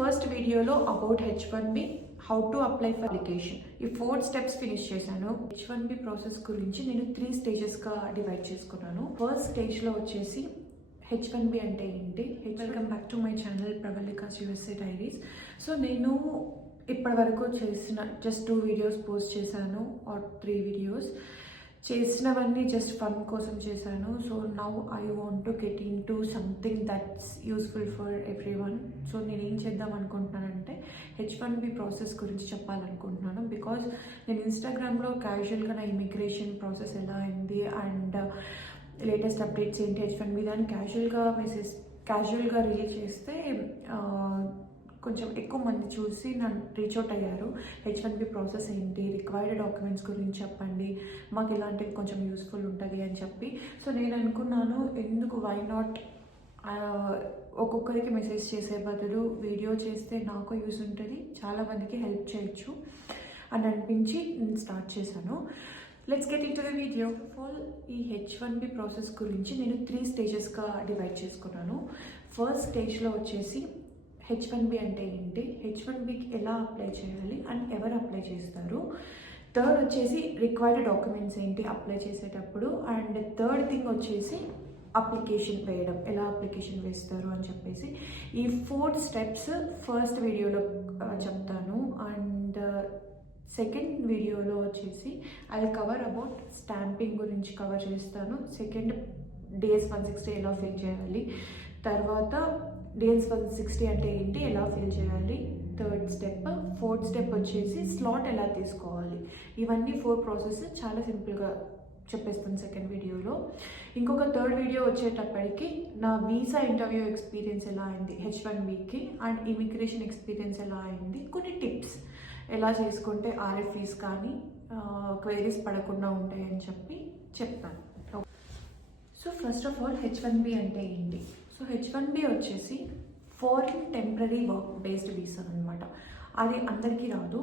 First వీడియోలో about H1B how to apply for application ఈ 4 steps finish చేశాను. H1B process గురించి నేను 3 స్టేజెస్గా డివైడ్ చేసుకున్నాను. ఫస్ట్ స్టేజ్లో వచ్చేసి H1B అంటే ఏంటి. Welcome back to my channel Pravalika's USA diaries. So నేను ఇప్పటి వరకు చేసిన జస్ట్ 2 వీడియోస్ పోస్ట్ చేశాను ఆర్ 3 వీడియోస్. చేసినవన్నీ జస్ట్ ఫన్ కోసం చేశాను. So now I want to get in to something that's useful for everyone. So నేను ఏం చేద్దాం అనుకుంటున్నానంటే H1B ప్రాసెస్ గురించి చెప్పాలనుకుంటున్నాను. బికాజ్ నేను ఇన్స్టాగ్రామ్లో క్యాజువల్గా నా ఇమిగ్రేషన్ ప్రాసెస్ ఎలా అయింది అండ్ లేటెస్ట్ అప్డేట్స్ ఏంటి H1B దాన్ని క్యాజువల్గా రీల్ చేస్తే కొంచెం ఎక్కువ మంది చూసి నన్ను రీచ్ అవుట్ అయ్యారు. H1B ప్రాసెస్ ఏంటి, రిక్వైర్డ్ డాక్యుమెంట్స్ గురించి చెప్పండి, మాకు ఇలాంటివి కొంచెం యూస్ఫుల్ ఉంటుంది అని చెప్పి. సో నేను అనుకున్నాను ఎందుకు వై నాట్ ఒక్కొక్కరికి మెసేజ్ చేసే బదులు వీడియో చేస్తే నాకు యూస్ ఉంటుంది, చాలామందికి హెల్ప్ చేయొచ్చు అని అనిపించి నేను స్టార్ట్ చేశాను. Let's get in to the video. ఈ H1B ప్రాసెస్ గురించి నేను 3 స్టేజెస్గా డివైడ్ చేసుకున్నాను. ఫస్ట్ స్టేజ్లో వచ్చేసి H1B అంటే ఏంటి, H1Bకి ఎలా అప్లై చేయాలి అండ్ ఎవరు అప్లై చేస్తారు. థర్డ్ వచ్చేసి రిక్వైర్డ్ డాక్యుమెంట్స్ ఏంటి అప్లై చేసేటప్పుడు. అండ్ థర్డ్ థింగ్ వచ్చేసి అప్లికేషన్ వేయడం, ఎలా అప్లికేషన్ వేస్తారు అని చెప్పేసి. ఈ 4 స్టెప్స్ ఫస్ట్ వీడియోలో చెప్తాను. అండ్ సెకండ్ వీడియోలో వచ్చేసి ఐ కవర్ అబౌట్ స్టాంపింగ్ గురించి కవర్ చేస్తాను. సెకండ్ డేస్ 160 ఎలా ఫిల్ చేయాలి, తర్వాత డేస్ 160 అంటే ఏంటి, ఎలా ఫిల్ చేయాలి, థర్డ్ స్టెప్. ఫోర్త్ స్టెప్ వచ్చేసి స్లాట్ ఎలా తీసుకోవాలి. ఇవన్నీ 4 ప్రాసెస్ చాలా సింపుల్గా చెప్పేస్తాను సెకండ్ వీడియోలో. ఇంకొక థర్డ్ వీడియో వచ్చేటప్పటికి నా వీసా ఇంటర్వ్యూ ఎక్స్పీరియన్స్ ఎలా అయింది H1Bకి అండ్ ఇమిగ్రేషన్ ఎక్స్పీరియన్స్ ఎలా అయింది, కొన్ని టిప్స్ ఎలా చేసుకుంటే RFEs కానీ క్వైరీస్ పడకుండా ఉంటాయని చెప్పి చెప్తాను. So first of all H1B అంటే ఏంటి. సో H1B వచ్చేసి foreign temporary work based visa అనమాట. అది అందరికీ రాదు.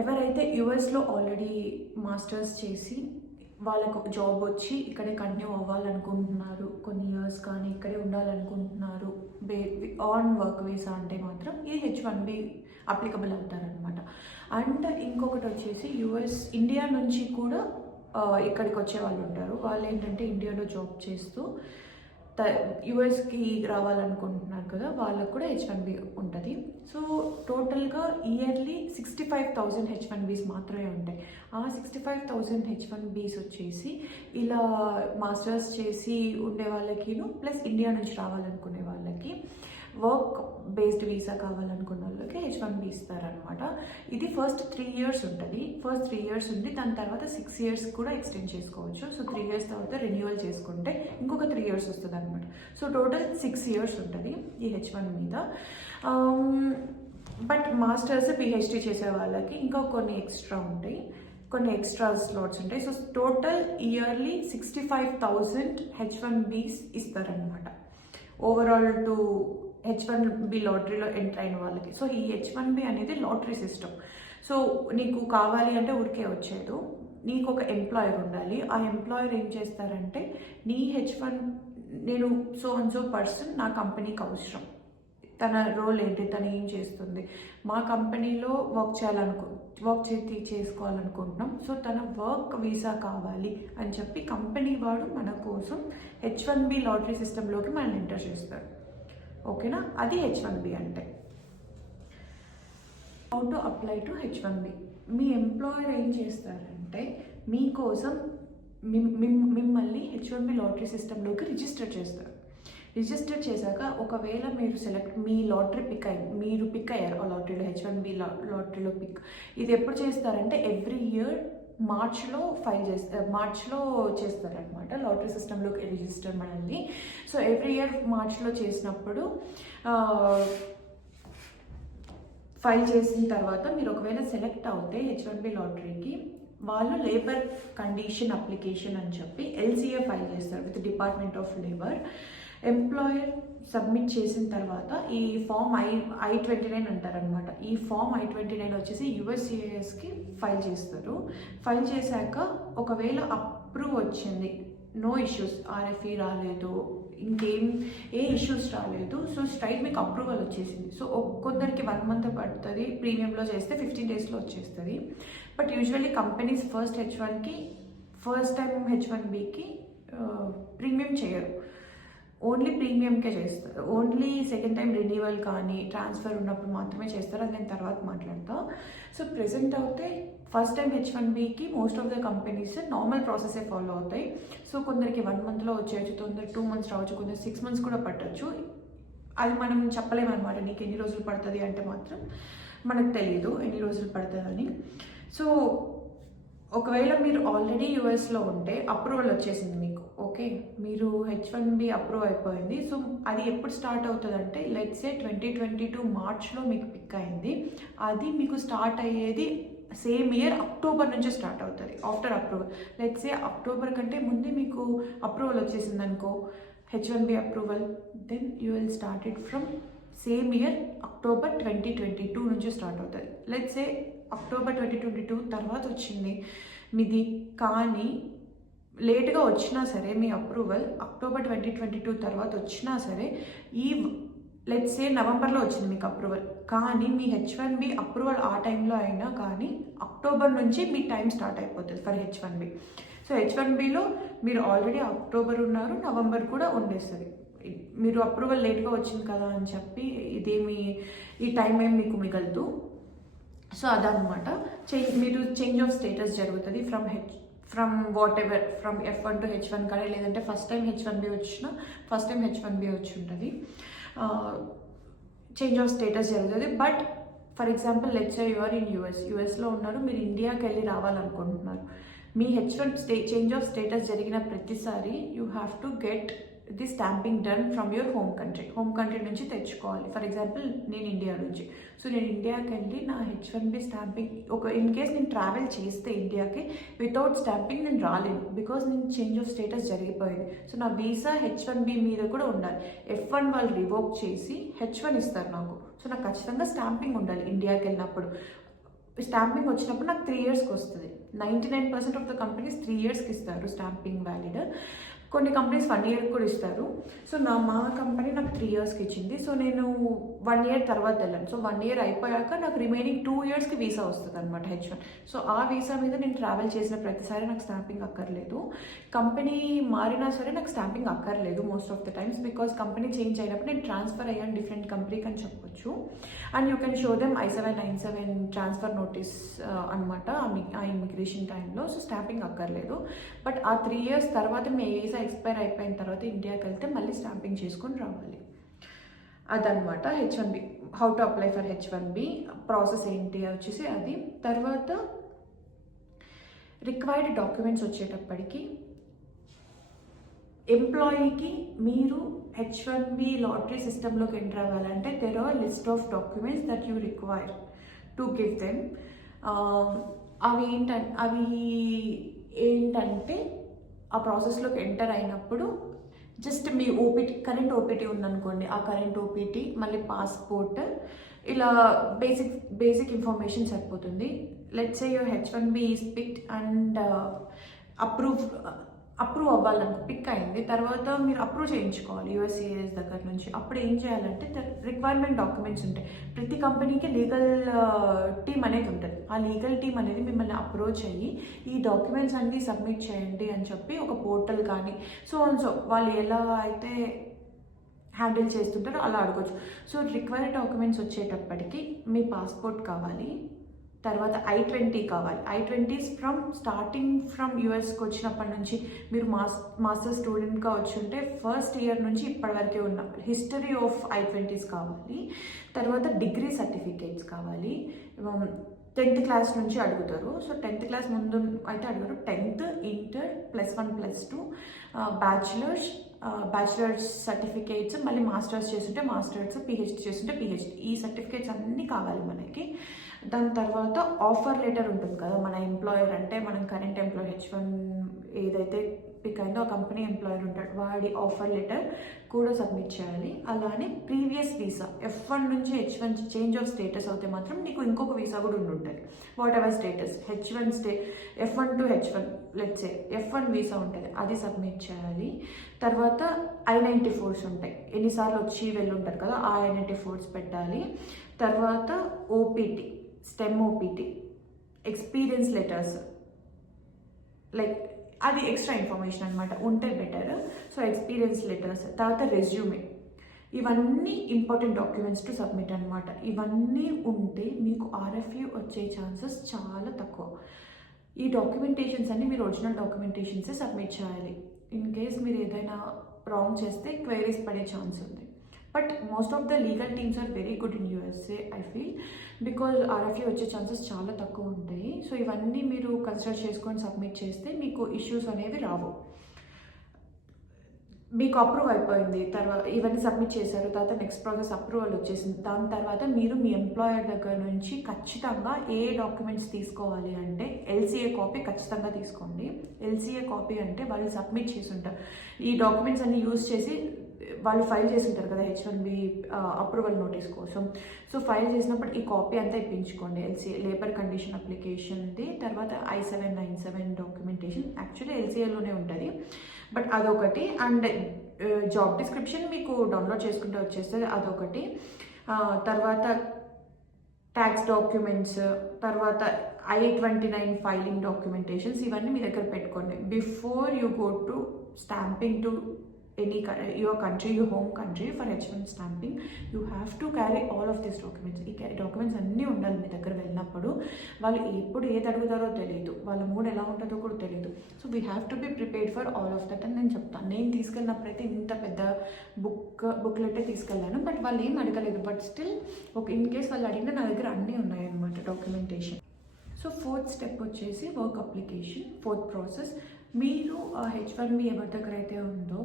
ఎవరైతే యుఎస్లో ఆల్రెడీ మాస్టర్స్ చేసి వాళ్ళకు ఒక జాబ్ వచ్చి ఇక్కడే కంటిన్యూ అవ్వాలనుకుంటున్నారు, కొన్ని ఇయర్స్ కానీ ఇక్కడే ఉండాలనుకుంటున్నారు ఆన్ వర్క్ వీసా అంటే మాత్రం ఈ H1B అప్లికబుల్ అవుతారనమాట. అండ్ ఇంకొకటి వచ్చేసి ఇండియా నుంచి కూడా ఇక్కడికి వచ్చే వాళ్ళు ఉంటారు. వాళ్ళు ఏంటంటే ఇండియాలో జాబ్ చేస్తూ యుఎస్కి రావాలనుకుంటున్నారు కదా, వాళ్ళకు కూడా H1B ఉంటుంది. సో టోటల్గా ఇయర్లీ 65,000 H1Bs మాత్రమే ఉంటాయి. ఆ 65,000 H1Bs వచ్చేసి ఇలా మాస్టర్స్ చేసి ఉండే వాళ్ళకిను ప్లస్ ఇండియా నుంచి రావాలనుకునే వాళ్ళకి, వర్క్ బేస్డ్ వీసా కావాలనుకున్న వాళ్ళకి H1B ఇస్తారనమాట. ఇది ఫస్ట్ 3 ఇయర్స్ ఉంటుంది. ఫస్ట్ 3 ఇయర్స్ ఉంది, దాని తర్వాత 6 ఇయర్స్ కూడా ఎక్స్టెండ్ చేసుకోవచ్చు. సో 3 ఇయర్స్ తర్వాత రెన్యువల్ చేసుకుంటే ఇంకొక 3 ఇయర్స్ వస్తుంది అనమాట. సో టోటల్ 6 ఇయర్స్ ఉంటుంది ఈ H1 మీద. బట్ మాస్టర్స్ PhD చేసే వాళ్ళకి ఇంకా కొన్ని ఎక్స్ట్రా ఉంటాయి, కొన్ని ఎక్స్ట్రా స్లాట్స్ ఉంటాయి. సో టోటల్ ఇయర్లీ 65,000 H1Bs ఇస్తారనమాట ఓవరాల్ టు H1B లాటరీలో ఎంటర్ అయిన వాళ్ళకి. సో ఈ H1B అనేది లాటరీ సిస్టమ్. సో నీకు కావాలి అంటే ఊరికే వచ్చేదు, నీకు ఒక ఎంప్లాయర్ ఉండాలి. ఆ ఎంప్లాయర్ ఏం చేస్తారంటే నీ H1 నేను సో అండ్ సో పర్సన్ నా కంపెనీకి అవసరం, తన రోల్ ఏంటి, తను ఏం చేస్తుంది, మా కంపెనీలో వర్క్ చేసుకోవాలనుకుంటున్నాం, సో తన వర్క్ వీసా కావాలి అని చెప్పి కంపెనీ వాడు మన కోసం H1B లాటరీ సిస్టంలోకి మనల్ని ఎంటర్ చేస్తారు. ఓకేనా, అది H1B అంటే. How to apply to H1B. Me employer ఏం చేస్తారంటే మీకోసం మిమ్మల్ని H1B లాటరీ సిస్టంలోకి రిజిస్టర్ చేస్తారు. రిజిస్టర్ చేశాక ఒకవేళ మీ లాటరీ మీరు పిక్ అయ్యారు ఆ లాటరీలో, H1B లాటరీలో పిక్. ఇది ఎప్పుడు చేస్తారంటే ఎవ్రీ ఇయర్ మార్చ్లో చేస్తారనమాట లాటరీ సిస్టంలోకి రిజిస్టర్ మనల్ని. సో ఎవ్రీ ఇయర్ మార్చ్లో చేసినప్పుడు ఫైల్ చేసిన తర్వాత మీరు ఒకవేళ సెలెక్ట్ అవుతే H1B లాటరీకి, వాళ్ళు లేబర్ కండిషన్ అప్లికేషన్ అని చెప్పి LCA ఫైల్ చేస్తారు with department of labour. Employer submit చేసిన తర్వాత ఈ ఫామ్ I-29 అంటారనమాట. ఈ ఫామ్ I-29 వచ్చేసి USCISకి ఫైల్ చేస్తారు. ఫైల్ చేశాక ఒకవేళ అప్రూవ్ వచ్చింది నో ఇష్యూస్, RFE రాలేదు, ఇంకేం ఏ ఇష్యూస్ రాలేదు. సో స్ట్రైట్ మీకు అప్రూవల్ వచ్చేసింది. సో కొందరికి 1 month పడుతుంది, ప్రీమియంలో చేస్తే 15 daysలో వచ్చేస్తుంది. బట్ యూజువల్లీ కంపెనీస్ ఫస్ట్ H1కి ఫస్ట్ టైం H1Bకి ప్రీమియం చేయరు, ఓన్లీ ప్రీమియంకే చేస్తారు. ఓన్లీ సెకండ్ టైం రెన్యువల్ కానీ ట్రాన్స్ఫర్ ఉన్నప్పుడు మాత్రమే చేస్తారు. అది నేను తర్వాత మాట్లాడతా. సో ప్రెసెంట్ అయితే ఫస్ట్ టైం H1Bకి most of the companies normal ప్రాసెసే ఫాలో అవుతాయి. సో కొందరికి 1 monthలో వచ్చేయచ్చు, కొందరు 2 months రావచ్చు, కొందరు 6 months కూడా పట్టచ్చు. అది మనం చెప్పలేమన్నమాట. నీకు ఎన్ని రోజులు పడుతుంది అంటే మాత్రం మనకు తెలియదు ఎన్ని రోజులు పడుతుందని. సో ఒకవేళ మీరు ఆల్రెడీ యూఎస్లో ఉంటే అప్రూవల్ వచ్చేసింది మీకు, ఓకే, మీరు H1B అప్రూవ్ అయిపోయింది. సో అది ఎప్పుడు స్టార్ట్ అవుతుంది అంటే లెట్స్ సే 2022 మార్చ్లో మీకు పిక్ అయింది. అది మీకు స్టార్ట్ అయ్యేది సేమ్ ఇయర్ అక్టోబర్ నుంచి స్టార్ట్ అవుతుంది after approval. Let's say October కంటే ముందే మీకు అప్రూవల్ వచ్చేసింది అనుకో, H1B approval, then you will start it from same year October 2022 నుంచి స్టార్ట్ అవుతుంది. లెట్స్ సే అక్టోబర్ 2022 తర్వాత వచ్చింది మీది, కానీ లేట్గా వచ్చినా సరే మీ అప్రూవల్ అక్టోబర్ 2022 తర్వాత వచ్చినా సరే, ఈ లెట్స్ సే నవంబర్లో వచ్చింది మీకు అప్రూవల్, కానీ మీ H1B అప్రూవల్ ఆ టైంలో అయినా కానీ అక్టోబర్ నుంచి మీ టైం స్టార్ట్ అయిపోతుంది ఫర్ H1B. సో H1Bలో మీరు ఆల్రెడీ అక్టోబర్ ఉన్నారు, నవంబర్ కూడా ఉండేస్తుంది. మీరు అప్రూవల్ లేట్గా వచ్చింది కదా అని చెప్పి ఇదేమి ఈ టైం ఏం మీకు మిగలదు. సో అదనమాట. మీరు చేంజ్ ఆఫ్ స్టేటస్ జరుగుతుంది from what ever, from F1 to H1 కానీ, లేదంటే ఫస్ట్ టైం H1B వచ్చినా ఫస్ట్ టైం H1B వచ్చి ఉంటుంది. చేంజ్ ఆఫ్ స్టేటస్ జరుగుతుంది. But for example let's say you are in యూఎస్లో ఉన్నారు, మీరు ఇండియాకి వెళ్ళి రావాలనుకుంటున్నారు. మీ H1 చేంజ్ ఆఫ్ స్టేటస్ జరిగిన ప్రతిసారి you have to get the stamping done from your home country నుంచి తెచ్చుకోవాలి. ఫర్ ఎగ్జాంపుల్ నేను ఇండియా నుంచి, సో నేను ఇండియాకి వెళ్ళి నా H1B స్టాంపింగ్, ఇన్ కేస్ నేను ట్రావెల్ చేస్తే ఇండియాకి వితౌట్ స్టాంపింగ్ నేను రాలేను, బికాస్ నేను చేంజ్ ఆఫ్ స్టేటస్ జరిగిపోయింది. సో నా వీసా H1B మీద కూడా ఉండాలి. F1 వాళ్ళు రివోక్ చేసి H1 ఇస్తారు నాకు. సో నాకు ఖచ్చితంగా స్టాంపింగ్ ఉండాలి ఇండియాకి వెళ్ళినప్పుడు. స్టాంపింగ్ వచ్చినప్పుడు నాకు 3 yearsకి వస్తుంది. 99% ఆఫ్ ద కంపెనీస్ 3 yearsకి ఇస్తారు స్టాంపింగ్ వ్యాలిడ్. కొన్ని కంపెనీస్ 1 year కూడా ఇస్తారు. సో మా కంపెనీ నాకు 3 yearsకి ఇచ్చింది. సో నేను 1 year తర్వాత వెళ్ళాను. సో 1 year అయిపోయాక నాకు రిమైనింగ్ 2 yearsకి వీసా వస్తుంది అనమాట H1. సో ఆ వీసా మీద నేను ట్రావెల్ చేసిన ప్రతిసారి నాకు స్టాంపింగ్ అక్కర్లేదు. కంపెనీ మారినా సరే నాకు స్టాంపింగ్ అక్కర్లేదు most of the times, because company change అయినప్పుడు నేను ట్రాన్స్ఫర్ అయ్యాను డిఫరెంట్ కంపెనీకి అని చెప్పొచ్చు. And you can show them I-797 transfer notice అనమాట ఆ ఇమిగ్రేషన్ టైంలో. సో స్టాంపింగ్ అక్కర్లేదు. బట్ ఆ 3 years తర్వాత మీ వీసా ఎక్స్పైర్ అయిపోయిన తర్వాత ఇండియాకి వెళ్తే మళ్ళీ స్టాంపింగ్ చేసుకొని రావాలి. అదనమాట H1B. How to apply for H1B process ఏంటి వచ్చేసి అది. తర్వాత రిక్వైర్డ్ డాక్యుమెంట్స్ వచ్చేటప్పటికి ఎంప్లాయీకి మీరు H1B లాటరీ సిస్టంలోకి ఎంటర్ అవ్వాలంటే there are list of documents that you require to give them. అవి ఏంటంటే ఆ ప్రాసెస్లోకి ఎంటర్ అయినప్పుడు జస్ట్ మీ కరెంట్ ఓపీటీ ఉందనుకోండి, ఆ కరెంట్ ఓపీటీ, మళ్ళీ పాస్పోర్ట్, ఇలా బేసిక్ ఇన్ఫర్మేషన్ సరిపోతుంది. Let's say your H1B is picked and approve అవ్వాలనుకో, పిక్ అయింది, తర్వాత మీరు అప్రూవ్ చేయించుకోవాలి USCIS దగ్గర నుంచి. అప్పుడు ఏం చేయాలంటే రిక్వైర్మెంట్ డాక్యుమెంట్స్ ఉంటాయి. ప్రతి కంపెనీకి లీగల్ టీమ్ అనేది ఉంటుంది. ఆ లీగల్ టీమ్ అనేది మిమ్మల్ని అప్రోచ్ అయ్యి ఈ డాక్యుమెంట్స్ అన్నీ సబ్మిట్ చేయండి అని చెప్పి ఒక పోర్టల్ కానీ సో వాళ్ళు ఎలా అయితే హ్యాండిల్ చేస్తుంటారో అలా అడగచ్చు. సో రిక్వైర్డ్ డాక్యుమెంట్స్ వచ్చేటప్పటికి మీ పాస్పోర్ట్ కావాలి, తర్వాత I-20 కావాలి. I-20 స్టార్టింగ్ ఫ్రమ్ యూఎస్కి వచ్చినప్పటి నుంచి మీరు మాస్టర్ స్టూడెంట్గా వచ్చి ఉంటే ఫస్ట్ ఇయర్ నుంచి ఇప్పటివరకే ఉన్న హిస్టరీ ఆఫ్ I-20s కావాలి. తర్వాత డిగ్రీ సర్టిఫికేట్స్ కావాలి. 10th class నుంచి అడుగుతారు. సో 10th class ముందు అయితే అడుగుతారు. 10th, ఇంటర్, +1, +2, బ్యాచిలర్స్ సర్టిఫికేట్స్, మళ్ళీ మాస్టర్స్ చేస్తుంటే మాస్టర్స్, PhD చేస్తుంటే PhD, ఈ సర్టిఫికేట్స్ అన్నీ కావాలి మనకి. దాని తర్వాత ఆఫర్ లెటర్ ఉంటుంది కదా, మన ఎంప్లాయర్ అంటే మనం కరెంట్ ఎంప్లాయర్ H1 ఏదైతే పిక్ అయిందో ఆ కంపెనీ ఎంప్లాయర్ ఉంటాడు, వాడి ఆఫర్ లెటర్ కూడా సబ్మిట్ చేయాలి. అలానే ప్రీవియస్ వీసా F1 నుంచి H1 చేంజ్ ఆఫ్ స్టేటస్ అయితే మాత్రం నీకు ఇంకొక వీసా కూడా ఉంటుంది. What ever status H1 F1 to H1 let's say F1 visa ఉంటుంది, అది సబ్మిట్ చేయాలి. తర్వాత I-94s ఉంటాయి, ఎన్నిసార్లు వచ్చి వెళ్ళుంటారు కదా, ఆ I-94s పెట్టాలి. తర్వాత OPT, STEM OPT, experience letters, like అది ఎక్స్ట్రా ఇన్ఫర్మేషన్ అనమాట, ఉంటే బెటర్. సో ఎక్స్పీరియన్స్ లెటర్స్, తర్వాత రెజ్యూమే, ఇవన్నీ ఇంపార్టెంట్ డాక్యుమెంట్స్ టు సబ్మిట్ అనమాట. ఇవన్నీ ఉంటే మీకు RFU వచ్చే ఛాన్సెస్ చాలా తక్కువ. ఈ డాక్యుమెంటేషన్స్ అన్ని మీరు ఒరిజినల్ డాక్యుమెంటేషన్సే సబ్మిట్ చేయాలి. ఇన్ కేస్ మీరు ఏదైనా రాంగ్ చేస్తే క్వైరీస్ పడే ఛాన్స్ ఉంది. But most of the legal teams are very good in USA I feel, because RFU వచ్చే ఛాన్సెస్ చాలా తక్కువ ఉంటాయి. సో ఇవన్నీ మీరు కన్సిడర్ చేసుకొని సబ్మిట్ చేస్తే మీకు ఇష్యూస్ అనేవి రావు. మీకు అప్రూవ్ అయిపోయింది, తర్వాత ఇవన్నీ సబ్మిట్ చేశారు, తర్వాత నెక్స్ట్ ప్రాసెస్ అప్రూవల్ వచ్చేసింది. దాని తర్వాత మీరు మీ ఎంప్లాయర్ దగ్గర నుంచి ఖచ్చితంగా ఏ డాక్యుమెంట్స్ తీసుకోవాలి అంటే LCA కాపీ ఖచ్చితంగా తీసుకోండి. LCA కాపీ అంటే వాళ్ళు సబ్మిట్ చేసి ఉంటారు, ఈ డాక్యుమెంట్స్ అన్ని యూజ్ చేసి వాళ్ళు ఫైల్ చేసి ఉంటారు కదా H1B అప్రూవల్ నోటీస్ కోసం. సో ఫైల్ చేసినప్పుడు ఈ కాపీ అంతా ఇప్పించుకోండి. LCA లేబర్ కండిషన్ అప్లికేషన్ది, తర్వాత I-797 డాక్యుమెంటేషన్, యాక్చువల్లీ LCAలోనే ఉంటుంది, బట్ అదొకటి. అండ్ జాబ్ డిస్క్రిప్షన్ మీకు డౌన్లోడ్ చేసుకుంటే వచ్చేస్తుంది, అదొకటి. తర్వాత ట్యాక్స్ డాక్యుమెంట్స్, తర్వాత I-29 ఫైలింగ్ డాక్యుమెంటేషన్స్, ఇవన్నీ మీ దగ్గర పెట్టుకోండి before you go to stamping to your country, your home country for H1 stamping. You have to carry all of these documents. ఈ డాక్యుమెంట్స్ అన్నీ ఉండాలి మీ దగ్గర వెళ్ళినప్పుడు. వాళ్ళు ఎప్పుడు ఏది అడుగుతారో తెలియదు, వాళ్ళ మూడ్ ఎలా ఉంటుందో కూడా తెలియదు. So we have to be prepared for all of that అని నేను చెప్తాను. నేను తీసుకెళ్ళినప్పుడైతే ఇంత పెద్ద బుక్లెట్టే తీసుకెళ్ళాను, బట్ వాళ్ళు ఏం అడగలేదు. బట్ స్టిల్ ఒక ఇన్ కేస్ వాళ్ళు అడిగినా నా దగ్గర అన్నీ ఉన్నాయన్నమాట డాక్యుమెంటేషన్. సో ఫోర్త్ స్టెప్ వచ్చేసి వర్క్ అప్లికేషన్, ఫోర్త్ ప్రాసెస్. మీరు H1B ఎవరి దగ్గర అయితే ఉందో,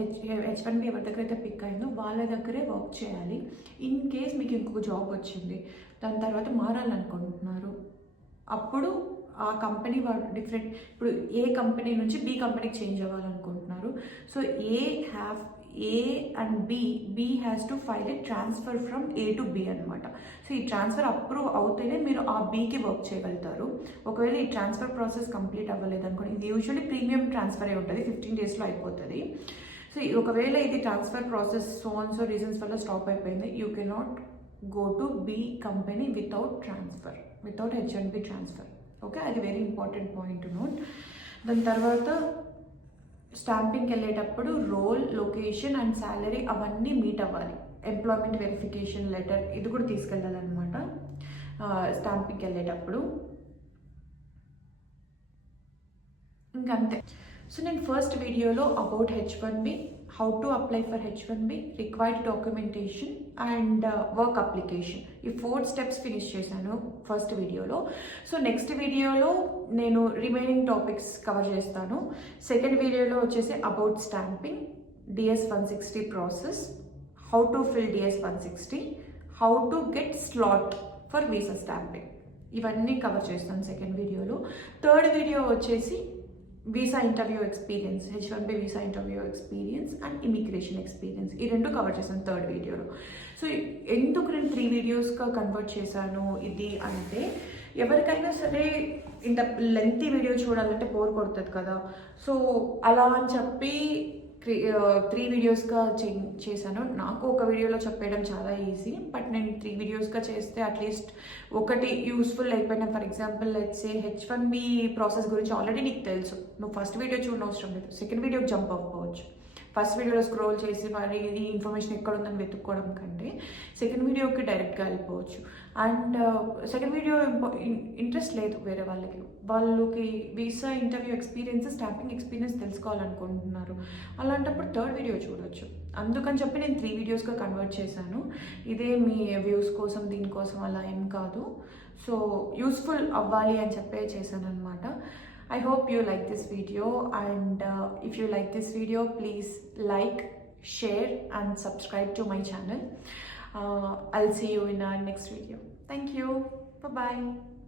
H1B ఎవరి దగ్గర అయితే పిక్ అయిందో వాళ్ళ దగ్గరే వర్క్ చేయాలి. ఇన్ కేస్ మీకు ఇంకొక జాబ్ వచ్చింది, దాని తర్వాత మారాలనుకుంటున్నారు, అప్పుడు ఆ కంపెనీ వాళ్ళు డిఫరెంట్, ఇప్పుడు ఏ కంపెనీ నుంచి B కంపెనీకి చేంజ్ అవ్వాలనుకుంటున్నారు. So A and B has to file a transfer from A to B అనమాట. సో ఈ ట్రాన్స్ఫర్ అప్రూవ్ అవుతేనే మీరు ఆ Bకి వర్క్ చేయగలుగుతారు. ఒకవేళ ఈ ట్రాన్స్ఫర్ ప్రాసెస్ కంప్లీట్ అవ్వలేదు అనుకోండి, ఇది యూజువల్లీ ప్రీమియం ట్రాన్స్ఫర్ అయి ఉంటుంది, 15 daysలో అయిపోతుంది. సో ఒకవేళ ఇది ట్రాన్స్ఫర్ ప్రాసెస్ సో రీజన్స్ వల్ల స్టాప్ అయిపోయింది, you cannot go to B company without transfer, without H1B transfer. Okay, అది very important point to note. దాని తర్వాత స్టాంపింగ్కి వెళ్ళేటప్పుడు రోల్, లొకేషన్ అండ్ శాలరీ అవన్నీ మీట్ అవ్వాలి. ఎంప్లాయ్మెంట్ వెరిఫికేషన్ లెటర్ ఇది కూడా తీసుకెళ్ళాలన్నమాట స్టాంపింగ్కి వెళ్ళేటప్పుడు. ఇంకంతే. సో నేను ఫస్ట్ వీడియోలో about H1B, how to apply for H1B, required documentation and work application, ఈ 4 steps ఫినిష్ చేశాను ఫస్ట్ వీడియోలో. సో నెక్స్ట్ వీడియోలో నేను రిమైనింగ్ టాపిక్స్ కవర్ చేస్తాను. సెకండ్ వీడియోలో వచ్చేసి about stamping, DS-160 process, how to fill DS-160, how to get slot for visa stamping, ఇవన్నీ cover చేస్తాను సెకండ్ వీడియోలో. థర్డ్ వీడియో వచ్చేసి visa interview experience, H1B visa interview experience and immigration experience, ఈ 2 cover చేశాను third వీడియోలో. So ఎందుకు నేను 3 వీడియోస్గా convert చేశాను ఇది అంటే, ఎవరికైనా సరే ఇంత లెంతీ వీడియో చూడాలంటే బోర్ కొడుతుంది కదా. సో అలా అని చెప్పి 3 వీడియోస్గా చేశాను. నాకు ఒక వీడియోలో చెప్పేయడం చాలా ఈజీ, బట్ నేను 3 వీడియోస్గా చేస్తే అట్లీస్ట్ ఒకటి యూస్ఫుల్ అయిపోయినా. For example let's say H1B process గురించి ఆల్రెడీ నీకు తెలుసు, నువ్వు ఫస్ట్ వీడియో చూడనవసరం లేదు, సెకండ్ వీడియోకి జంప్ అవ్వచ్చు. ఫస్ట్ వీడియోలో స్క్రోల్ చేసి మరి ఈ ఇన్ఫర్మేషన్ ఎక్కడ ఉందని వెతుక్కోవడం కంటే సెకండ్ వీడియోకి డైరెక్ట్గా వెళ్ళిపోవచ్చు. అండ్ సెకండ్ వీడియో ఇంట్రెస్ట్ లేదు వేరే వాళ్ళకి visa interview experience, stamping experience తెలుసుకోవాలనుకుంటున్నారు, అలాంటప్పుడు థర్డ్ వీడియో చూడొచ్చు. అందుకని చెప్పి నేను 3 వీడియోస్గా కన్వర్ట్ చేశాను. ఇదే మీ వ్యూస్ కోసం దీనికోసం అలా ఏం కాదు. సో యూస్ఫుల్ అవ్వాలి అని చెప్పే చేశాను అనమాట. I hope you like this video, and if you like this video, please like, share and subscribe to my channel. I'll see you in our next video. Thank you. Bye bye.